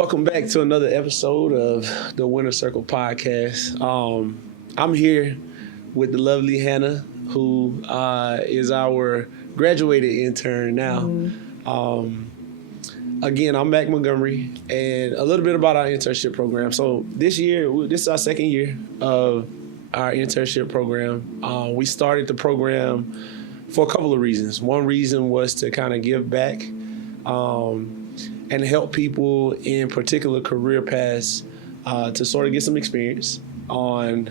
Welcome back to another episode of the Winner Circle podcast. I'm here with the lovely Hannah, who is our graduated intern now. Again, I'm Mack Montgomery, and a little bit about our internship program. So this is our second year of our internship program. We started the program for a couple of reasons. One reason was to kind of give back and help people in particular career paths to sort of get some experience on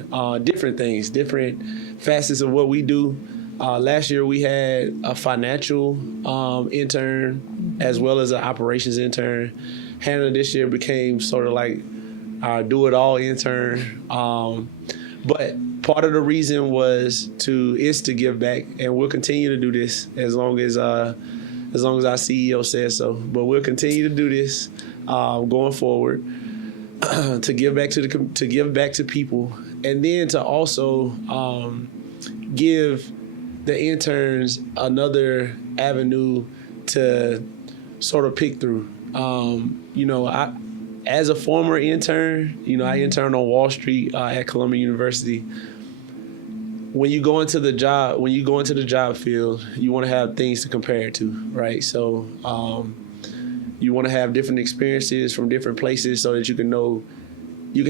different things, different facets of what we do. Last year we had a financial intern as well as an operations intern. Hannah this year became sort of like our do-it-all intern. But part of the reason is to give back, and we'll continue to do this as long as our CEO says so. But we'll continue to do this going forward to give back to people, and then to also give the interns another avenue to sort of pick through. As a former intern, I interned on Wall Street at Columbia University. When you go into the job field, you want to have things to compare it to, right? So you want to have different experiences from different places so that you can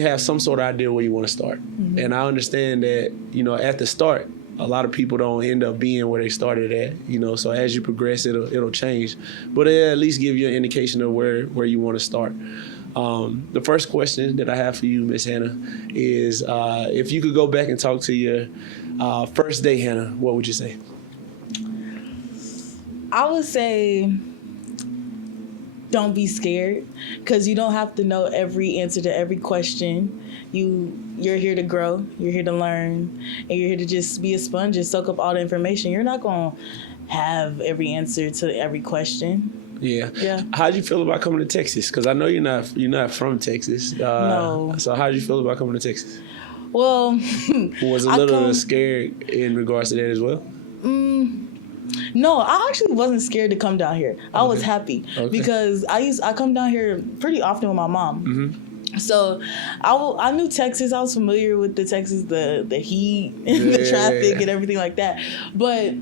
have some sort of idea where you want to start. Mm-hmm. And I understand that, at the start, a lot of people don't end up being where they started at, so as you progress, it'll change. But it'll at least give you an indication of where you want to start. The first question that I have for you, Miss Hannah, is if you could go back and talk to your first day, Hannah, what would you say? I would say don't be scared, because you don't have to know every answer to every question. You're here to grow, you're here to learn, and you're here to just be a sponge and soak up all the information. You're not going to have every answer to every question. Yeah. How'd you feel about coming to Texas? Because I know you're not from Texas. No. So how'd you feel about coming to Texas? Well, was a little scared in regards to that as well? No, I actually wasn't scared to come down here. I was happy because I come down here pretty often with my mom. Mm-hmm. So I knew Texas. I was familiar with the Texas, the heat and the traffic and everything like that. But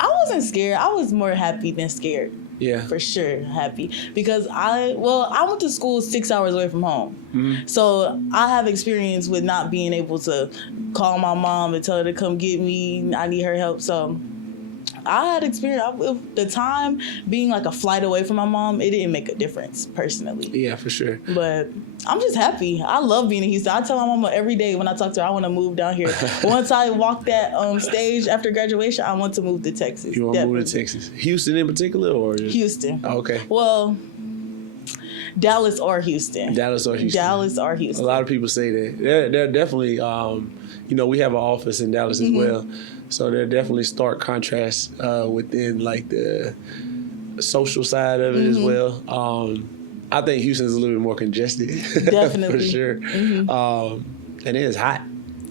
I wasn't scared. I was more happy than scared. Yeah, for sure, happy, because I went to school 6 hours away from home. Mm-hmm. So I have experience with not being able to call my mom and tell her to come get me. I need her help. So I had experience. The time being like a flight away from my mom, it didn't make a difference personally. Yeah, for sure. But I'm just happy. I love being in Houston. I tell my mama every day when I talk to her, I want to move down here. Once I walk that stage after graduation, I want to move to Texas. You want to move to Texas? Houston in particular, or just... Houston? Oh, okay. Well, Dallas or Houston. Dallas or Houston. Dallas or Houston. A lot of people say that. They're definitely, we have an office in Dallas as well. So there are definitely stark contrasts within like the social side of it as well. I think Houston's a little bit more congested. Definitely. For sure. Mm-hmm. And it is hot.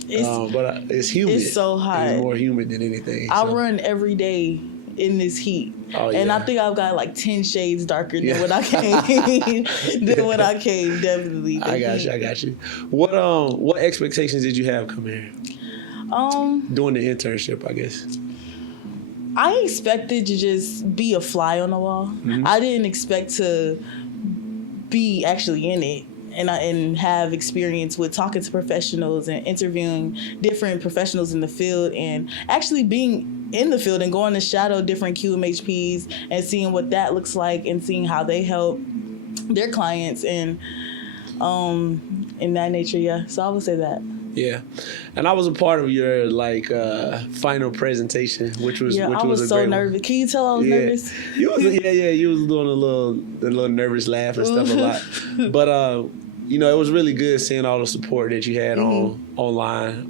But it's humid. It's so hot. It's more humid than anything. I run every day in this heat. And I think I've got like 10 shades darker than when I came. Definitely. I got you. What expectations did you have coming here? Doing the internship, I guess. I expected to just be a fly on the wall. Mm-hmm. I didn't expect to be actually in it and have experience with talking to professionals and interviewing different professionals in the field, and actually being in the field and going to shadow different QMHPs and seeing what that looks like and seeing how they help their clients and in that nature. Yeah, so I would say that. Yeah, and I was a part of your final presentation, which was I was a great so nervous. Can you tell I was nervous? You was doing a little nervous laugh and stuff a lot, but it was really good seeing all the support that you had online.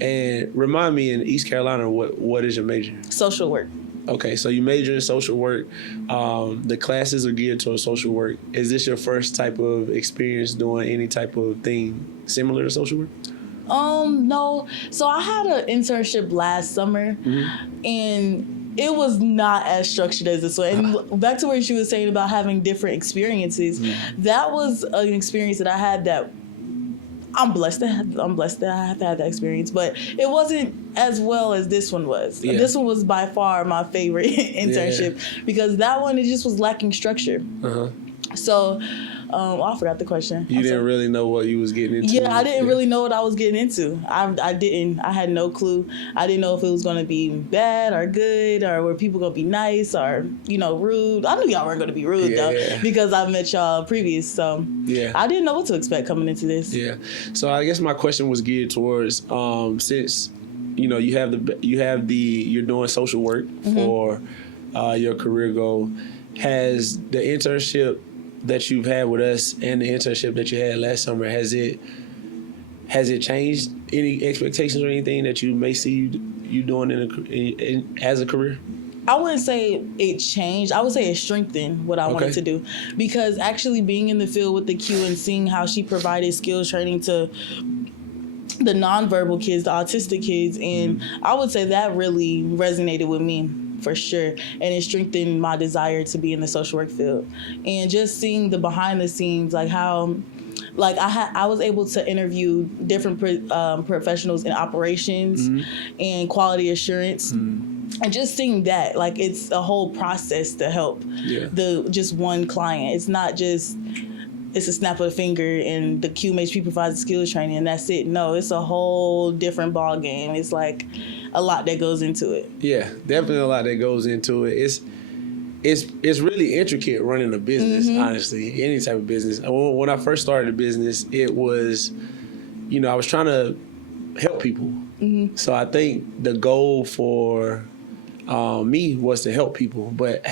And remind me, in East Carolina, what is your major? Social work. Okay, so you major in social work. The classes are geared towards social work. Is this your first type of experience doing any type of thing similar to social work? No. So I had an internship last summer, and it was not as structured as this one. And back to where she was saying about having different experiences, that was an experience that I had that I'm blessed that I have had that experience, but it wasn't as well as this one was. Yeah. This one was by far my favorite internship because that one, it just was lacking structure. So, I forgot the question. You didn't really know what you was getting into. Yeah, I didn't really know what I was getting into. I didn't. I had no clue. I didn't know if it was going to be bad or good, or were people going to be nice or, rude. I knew y'all weren't going to be rude, though, because I met y'all previous. So I didn't know what to expect coming into this. Yeah. So I guess my question was geared towards since you're doing social work for your career goal. Has the internship that you've had with us and the internship that you had last summer, has it changed any expectations or anything that you may see you doing as a career? I wouldn't say it changed. I would say it strengthened what I wanted to do, because actually being in the field with the Q and seeing how she provided skills training to the nonverbal kids, the autistic kids, and I would say that really resonated with me. For sure. And it strengthened my desire to be in the social work field. And just seeing the behind the scenes, like how, I was able to interview different professionals in operations and quality assurance. And just seeing that, it's a whole process to help the just one client. It's not just, it's a snap of a finger and the QMHP provides the skills training and that's it. No, it's a whole different ball game. It's a lot that goes into it. Yeah, definitely a lot that goes into it. It's really intricate running a business, honestly, any type of business. When I first started a business, it was, I was trying to help people. So I think the goal for me was to help people, but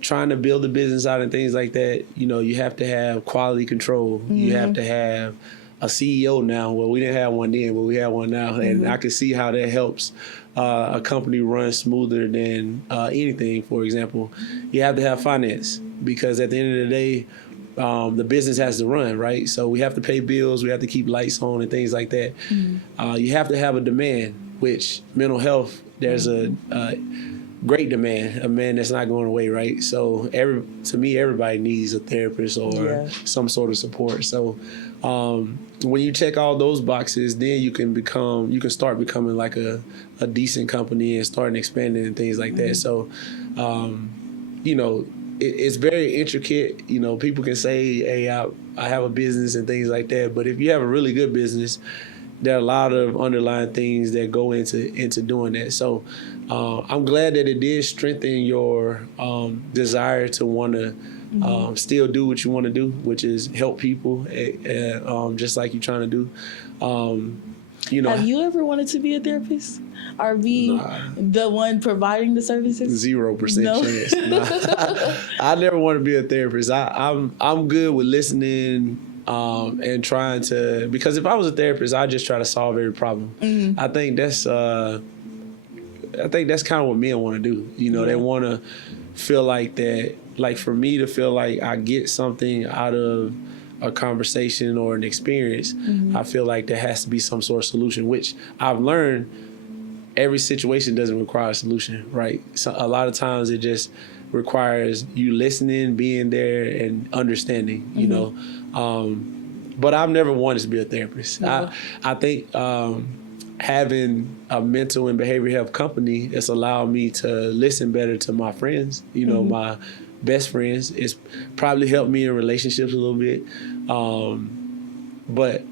trying to build a business out and things like that, you have to have quality control. You have to have a CEO now. Well, we didn't have one then, but we have one now. And I can see how that helps a company run smoother than anything. For example, you have to have finance, because at the end of the day, the business has to run, right? So we have to pay bills, we have to keep lights on and things like that. You have to have a demand, which mental health, there's a great demand, a man that's not going away, right? So to me, everybody needs a therapist or some sort of support. So when you check all those boxes, then you can start becoming like a decent company and starting expanding and things like that. So, it's very intricate. People can say, hey, I have a business and things like that. But if you have a really good business, there are a lot of underlying things that go into doing that. So I'm glad that it did strengthen your desire to want to still do what you want to do, which is help people, just like you're trying to do. Have you ever wanted to be a therapist or be the one providing the services? 0% chance. Nah. I never want to be a therapist. I'm good with listening and trying to, because if I was a therapist, I'd just try to solve every problem. I think that's kind of what men want to do. They want to feel like that. Like for me to feel like I get something out of a conversation or an experience, I feel like there has to be some sort of solution, which I've learned every situation doesn't require a solution, right? So a lot of times it just requires you listening, being there, and understanding, But I've never wanted to be a therapist. I think having a mental and behavioral health company, it's allowed me to listen better to my friends, my best friends. It's probably helped me in relationships a little bit. But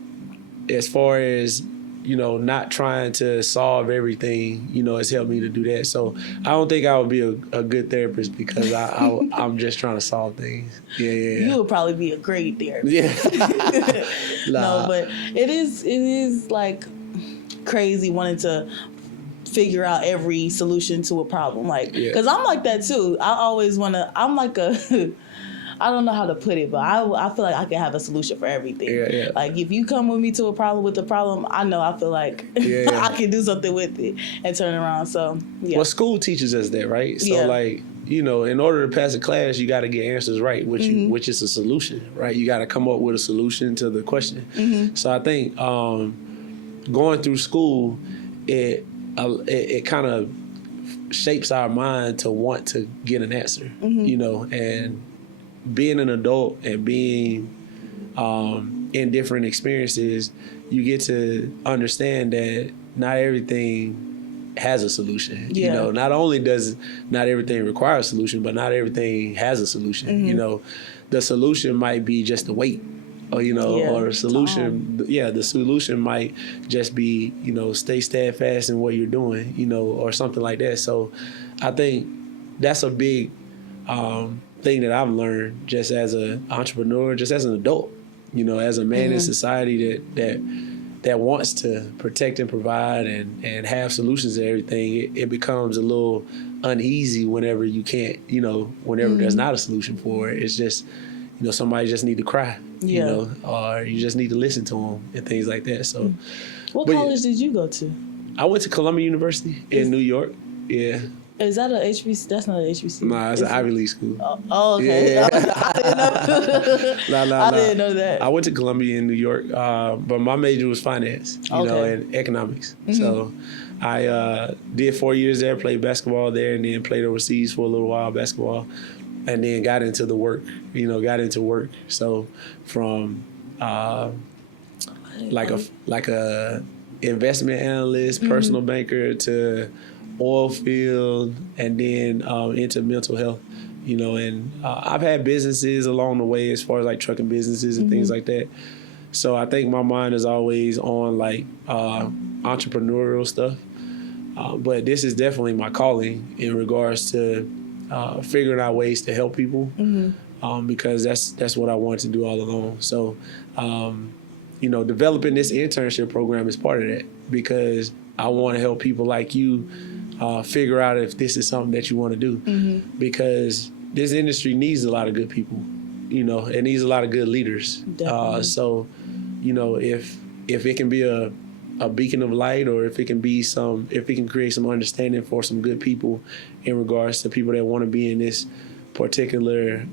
as far as, not trying to solve everything, it's helped me to do that. So I don't think I would be a good therapist because I'm just trying to solve things. Yeah. You would probably be a great therapist. Yeah. No, but it is like crazy wanting to figure out every solution to a problem. Because I'm like that too. I always want to, I'm like I don't know how to put it, but I feel like I can have a solution for everything. Yeah. Like if you come with me to a problem with a problem, I feel like I can do something with it and turn it around. So yeah. Well, school teaches us that, right? So in order to pass a class, you got to get answers right, which is a solution, right? You got to come up with a solution to the question. So I think going through school, it kind of shapes our mind to want to get an answer, you know, and being an adult and being in different experiences, you get to understand that not everything has a solution. Yeah. You know, not only does not everything require a solution, but not everything has a solution. You know, the solution might be just to wait. Or, you know, or a solution, the solution might just be, you know, stay steadfast in what you're doing, you know, or something like that. So I think that's a big thing that I've learned just as an entrepreneur, just as an adult, you know, as a man in society that wants to protect and provide and have solutions to everything. It becomes a little uneasy whenever you can't, you know, whenever there's not a solution for it. It's just, you know, somebody just need to cry, you know, or you just need to listen to them and things like that. So, what college did you go to? I went to Columbia University in New York. Yeah. Is that a HBC? That's not a HBC. Nah, it's an Ivy League school. Oh, okay. Yeah. I didn't know. I didn't know that. I went to Columbia in New York, but my major was finance, you know, and economics. So I did 4 years there, played basketball there, and then played overseas for a little while, basketball. And then got into the work, you know, So from like a investment analyst, personal banker to oil field, and then into mental health, you know. And I've had businesses along the way as far as like trucking businesses and things like that. So I think my mind is always on like entrepreneurial stuff. But this is definitely my calling in regards to figuring out ways to help people, because that's what I wanted to do all along. So, you know, developing this internship program is part of that, because I want to help people like you figure out if this is something that you want to do, because this industry needs a lot of good people. You know, it needs a lot of good leaders. So, you know, if it can be a beacon of light, or if it can create some understanding for some good people in regards to people that want to be in this particular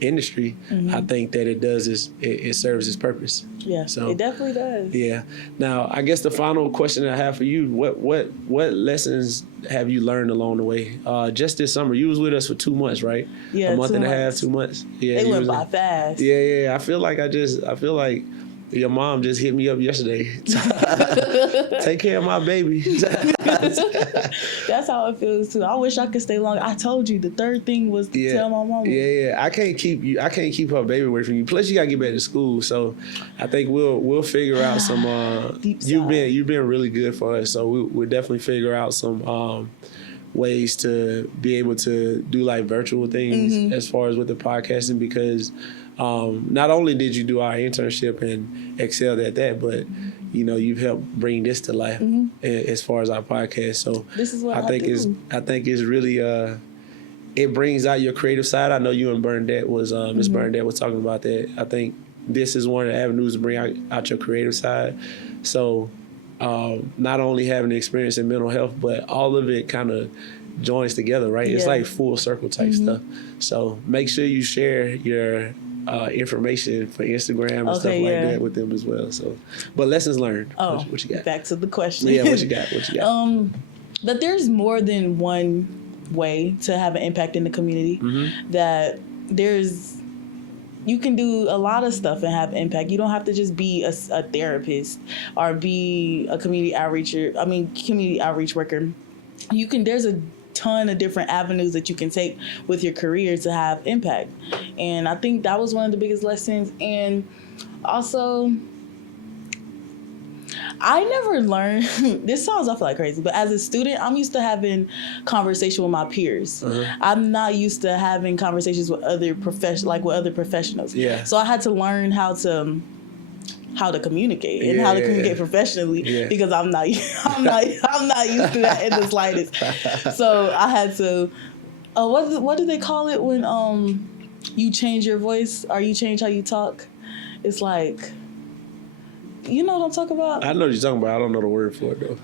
industry, I think that it serves its purpose. Yeah, so it definitely does. Yeah. Now, I guess the final question I have for you: what lessons have you learned along the way? Just this summer, you was with us for 2 months, right? Yeah, a month and a half, 2 months. Yeah, it went by fast. Yeah. I feel like your mom just hit me up yesterday. Take care of my baby. That's how it feels too. I wish I could stay longer. I told you the third thing was to tell my mama. Yeah. I can't keep her baby away from you. Plus, you gotta get back to school. So, I think we'll figure out some. You've been really good for us. So we'll definitely figure out some ways to be able to do like virtual things as far as with the podcasting, because. Not only did you do our internship and excelled at that, but you know, you've helped bring this to life as far as our podcast. So this is what I think it's really it brings out your creative side. I know you and Bernadette was Miss Bernadette was talking about that. I think this is one of the avenues to bring out your creative side. So not only having the experience in mental health, but all of it kind of joins together, right? Yeah. It's like full circle type stuff. So make sure you share your information for Instagram and stuff like that with them as well. So, but lessons learned. Oh, what you got? Back to the question. Yeah, what you got? That there's more than one way to have an impact in the community. That you can do a lot of stuff and have impact. You don't have to just be a therapist or be a community outreach worker. There's a ton of different avenues that you can take with your career to have impact. And I think that was one of the biggest lessons. And also, I never learned, this sounds awful like crazy, but as a student, I'm used to having conversation with my peers. I'm not used to having conversations with other professionals. Yeah. So I had to learn how to communicate and how to communicate professionally, because I'm not used to that in the slightest. So I had to what do they call it when you change your voice or you change how you talk? It's like, you know what I'm talking about? I know what you're talking about. I don't know the word for it though.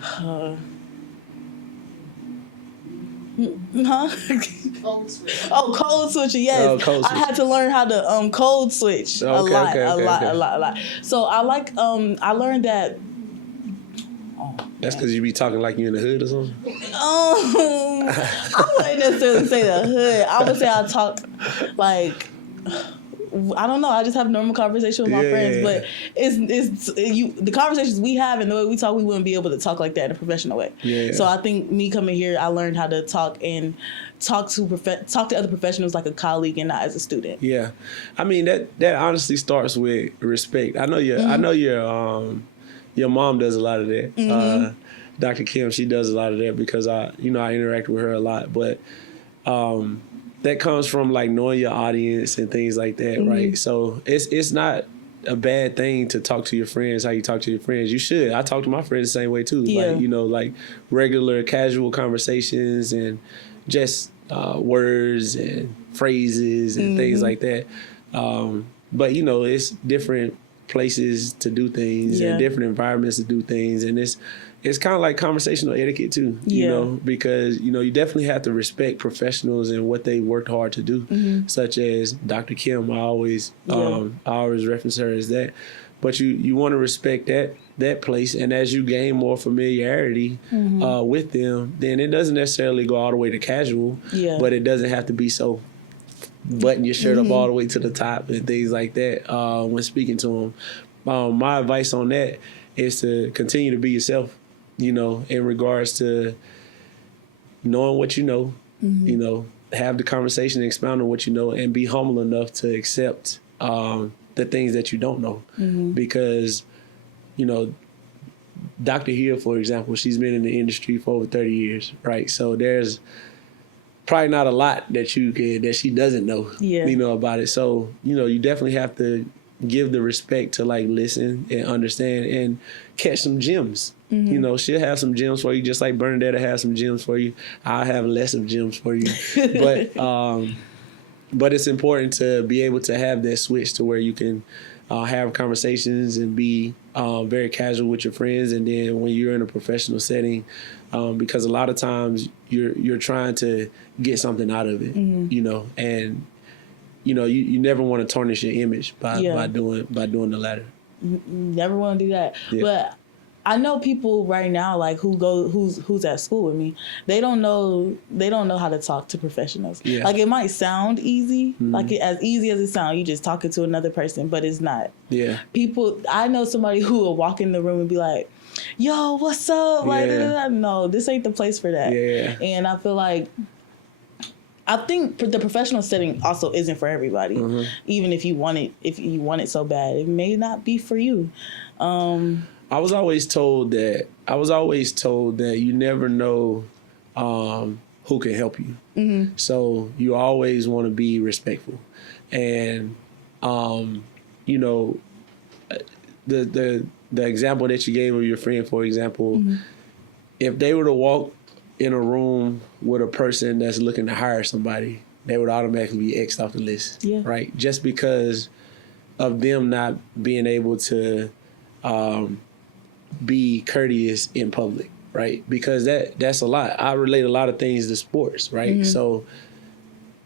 Code switch. Oh, code switching. Yes, code switch. I had to learn how to code switch a lot. So I learned that. That's because you be talking like you in the hood or something? I wouldn't necessarily say the hood. I would say I talk like, I don't know. I just have normal conversation with my friends, but the conversations we have and the way we talk, we wouldn't be able to talk like that in a professional way. Yeah. So I think me coming here, I learned how to talk to other professionals like a colleague and not as a student. Yeah, I mean that honestly starts with respect. I know your mom does a lot of that. Mm-hmm. Dr. Kim, she does a lot of that because I interact with her a lot, but. That comes from like knowing your audience and things like that, mm-hmm. right? So it's not a bad thing to talk to your friends how you talk to your friends. You should. I talk to my friends the same way too. Yeah. Like, like regular casual conversations and just words and phrases and mm-hmm. things like that. But it's different places to do things and different environments to do things, and it's kind of like conversational etiquette too, because, you definitely have to respect professionals and what they worked hard to do, mm-hmm. such as Dr. Kim. I always reference her as that. But you want to respect that place. And as you gain more familiarity mm-hmm. with them, then it doesn't necessarily go all the way to casual, but it doesn't have to be so button your shirt mm-hmm. up all the way to the top and things like that when speaking to them. My advice on that is to continue to be yourself. In regards to knowing what you know, mm-hmm. Have the conversation and expound on what you know and be humble enough to accept the things that you don't know. Mm-hmm. Because, Dr. Hill, for example, she's been in the industry for over 30 years, right? So there's probably not a lot that she doesn't know, about it. So, you definitely have to give the respect to like listen and understand and catch some gems. Mm-hmm. She'll have some gems for you, just like Bernadette will have some gems for you. I'll have less of gems for you. But it's important to be able to have that switch to where you can have conversations and be very casual with your friends, and then when you're in a professional setting, because a lot of times you're trying to get something out of it, mm-hmm. And you never want to tarnish your image by doing the latter. Never want to do that. Yeah. But I know people right now like who's at school with me. They don't know how to talk to professionals. Yeah. Like it might sound easy, mm-hmm. like as easy as it sounds. You just talking to another person, but it's not. Yeah. People. I know somebody who will walk in the room and be like, "Yo, what's up?" Like, no, this ain't the place for that. Yeah. And I feel like. I think the professional setting also isn't for everybody. Mm-hmm. Even if you want it so bad, it may not be for you. I was always told that you never know who can help you. Mm-hmm. So you always want to be respectful, and the example that you gave of your friend, for example, mm-hmm. if they were to walk in a room with a person that's looking to hire somebody, they would automatically be X'd off the list, right? Just because of them not being able to be courteous in public, right? Because that's a lot. I relate a lot of things to sports, right? Mm-hmm. So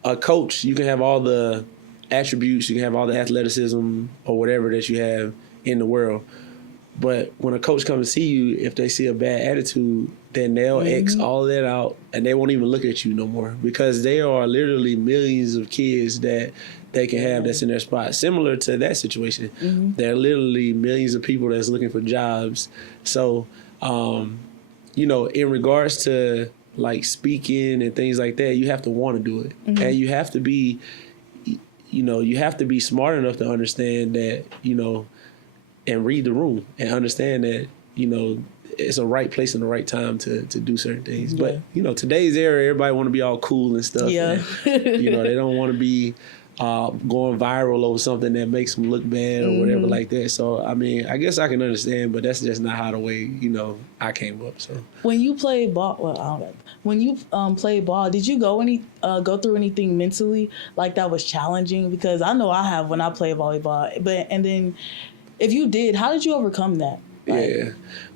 a coach, you can have all the attributes, you can have all the athleticism or whatever that you have in the world. But when a coach comes to see you, if they see a bad attitude, then they'll mm-hmm. X all that out and they won't even look at you no more, because there are literally millions of kids that they can have that's in their spot. Similar to that situation, mm-hmm. there are literally millions of people that's looking for jobs. So, in regards to like speaking and things like that, you have to want to do it. Mm-hmm. And you have to be, smart enough to understand that, and read the room and understand that, it's a right place and the right time to do certain things. Yeah. But, today's era, everybody want to be all cool and stuff. Yeah. And, they don't want to be going viral over something that makes them look bad or whatever like that. So, I mean, I guess I can understand, but that's just not how the way, I came up. So when you play ball, played ball, did you go through anything mentally like that was challenging? Because I know I have when I play volleyball. And then if you did, how did you overcome that? Yeah.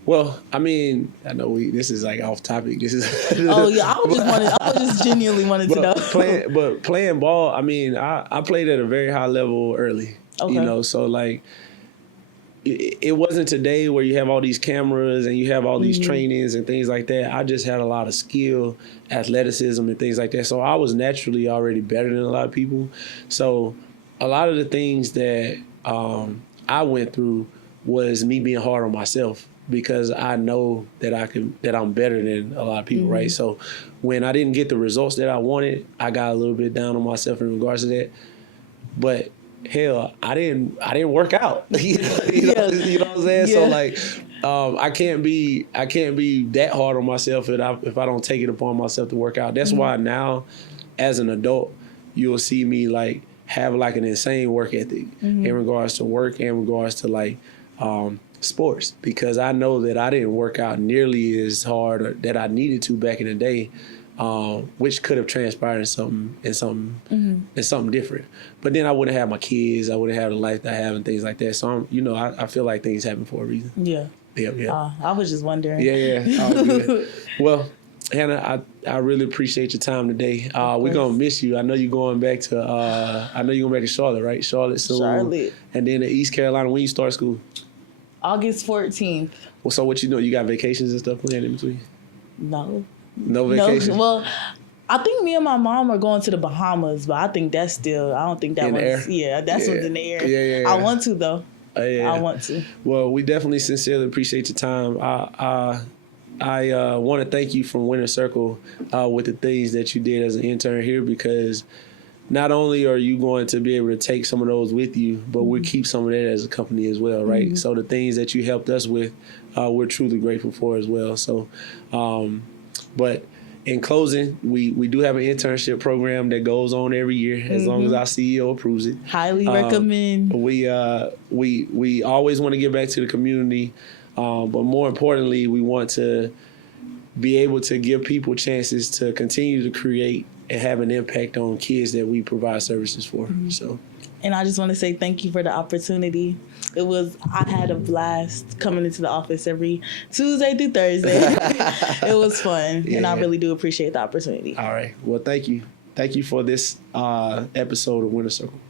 Well, I mean, I know this is like off topic. This is. Oh yeah, I just genuinely wanted to know. Playing ball, I mean, I played at a very high level early. Okay. So like, it wasn't today where you have all these cameras and you have all these trainings and things like that. I just had a lot of skill, athleticism, and things like that. So I was naturally already better than a lot of people. So a lot of the things that I went through was me being hard on myself, because I know that I'm better than a lot of people, right? So when I didn't get the results that I wanted, I got a little bit down on myself in regards to that. But hell, I didn't work out. you know what I'm saying? Yeah. So like, I can't be that hard on myself if I don't take it upon myself to work out. That's why now, as an adult, you'll see me like have like an insane work ethic in regards to work and in regards to like sports, because I know that I didn't work out nearly as hard or that I needed to back in the day. Which could have transpired in something different. But then I wouldn't have my kids. I wouldn't have the life that I have and things like that. So I feel like things happen for a reason. Yeah. Yeah. I was just wondering. Yeah. All good. Well, Hannah, I really appreciate your time today. We're gonna miss you. I know you're going back to Charlotte, right? Charlotte soon. Charlotte. And then to East Carolina. When you start school? August 14th. Well, so what you know? You got vacations and stuff planned in between? No vacation? No. Well, I think me and my mom are going to the Bahamas, but I think that's still, I don't think that in the one's, air? yeah, that's Yeah. what's in the air. Yeah. I want to, though. Yeah. I want to. Well, we definitely sincerely appreciate your time. I want to thank you from Winter Circle with the things that you did as an intern here, because not only are you going to be able to take some of those with you, but we'll keep some of that as a company as well, right? So the things that you helped us with, we're truly grateful for as well. So, but in closing, we do have an internship program that goes on every year as long as our CEO approves it. Highly recommend. We always want to give back to the community, but more importantly, we want to be able to give people chances to continue to create and have an impact on kids that we provide services for. So, and I just want to say thank you for the opportunity. I had a blast coming into the office every Tuesday through Thursday. It was fun, and I really do appreciate the opportunity. All right. Well, thank you. Thank you for this episode of Winter Circle.